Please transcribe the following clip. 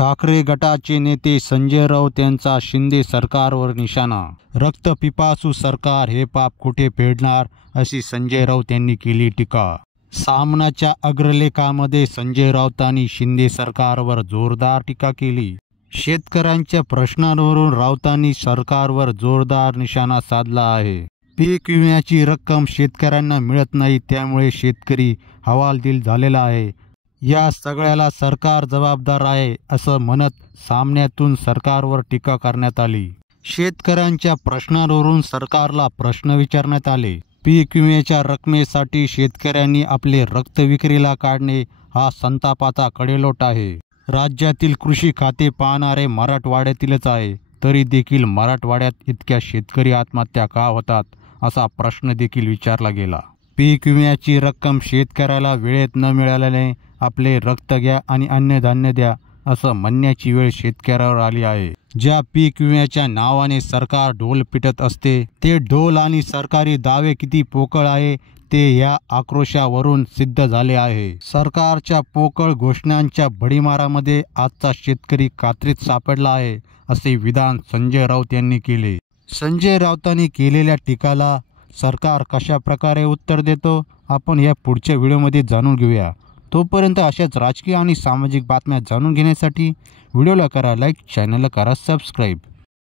ठाकरे गटाचे नेते संजय राऊत यांचा शिंदे सरकारवर निशाणा. रक्तपिपासू सरकार हे पाप कुठे फेडणार, अशी संजय राऊत यांनी केली टीका. सामनाच्या अग्रलेखामध्ये संजय राऊतांनी शिंदे सरकारवर जोरदार टीका केली. शेतकऱ्यांच्या प्रश्नांवरून राऊतांनी सरकारवर जोरदार निशाणा साधला आहे. पीक विम्याची रक्कम शेतकऱ्यांना मिळत नाही, त्यामुळे शेतकरी हवालदिल झालेला आहे. या सगळ्याला सरकार जबाबदार आहे, असं म्हणत सामन्यातून सरकारवर टीका करण्यात आली. शेतकऱ्यांच्या प्रश्नांवरून सरकारला प्रश्न विचारण्यात आले. पीक विम्याच्या रकमेसाठी शेतकऱ्यांनी आपले रक्त विक्रीला काढणे हा संतापाचा कडेलोट आहे. राज्यातील कृषी खाते पाहणारे मराठवाड्यातीलच आहे, तरी देखील मराठवाड्यात इतक्या शेतकरी आत्महत्या का होतात, असा प्रश्न देखील विचारला गेला. पीक विम्याची रक्कम शेतकऱ्याला वेळेत न मिळाल्याने आपले रक्त घ्या आणि अन्नधान्य द्या, असं म्हणण्याची वेळ शेतकऱ्यावर आली आहे. ज्या पीक विम्याच्या नावाने सरकार ढोल पिटत असते, ते ढोल आणि सरकारी दावे किती पोकळ आहे ते या आक्रोशावरून सिद्ध झाले आहे. सरकारच्या पोकळ घोषणांच्या भडीमारामध्ये आजचा शेतकरी कात्रीत सापडला आहे, असे विधान संजय राऊत यांनी केले. संजय राऊतांनी केलेल्या टीकाला सरकार कशा प्रकारे उत्तर देतो, आपण या पुढच्या व्हिडिओमध्ये जाणून घेऊया. तोपर्यंत अशाच राजकीय आणि सामाजिक बातम्या जाणून घेण्यासाठी व्हिडिओला करा लाईक, चॅनलला करा सबस्क्राईब.